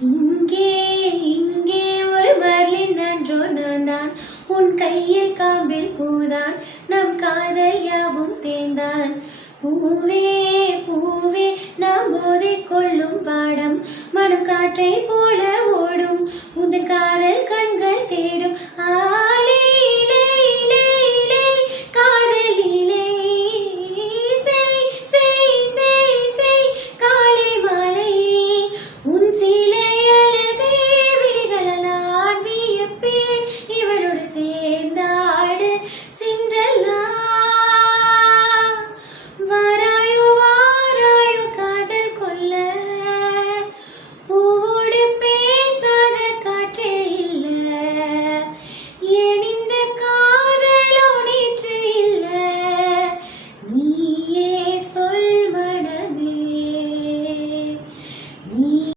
இங்கே இங்கே ஒரு மர்லின் அன்றோ நான் தான், உன் கையில் காம்பில் பூதான், நம் காதல் யாவும் தேர்ந்தான். பூவே பூவே நாம் போதை கொள்ளும் பாடம், மனம் காற்றை போல ஓடும், உந்தன் காதல் கண்கள் தேடும்.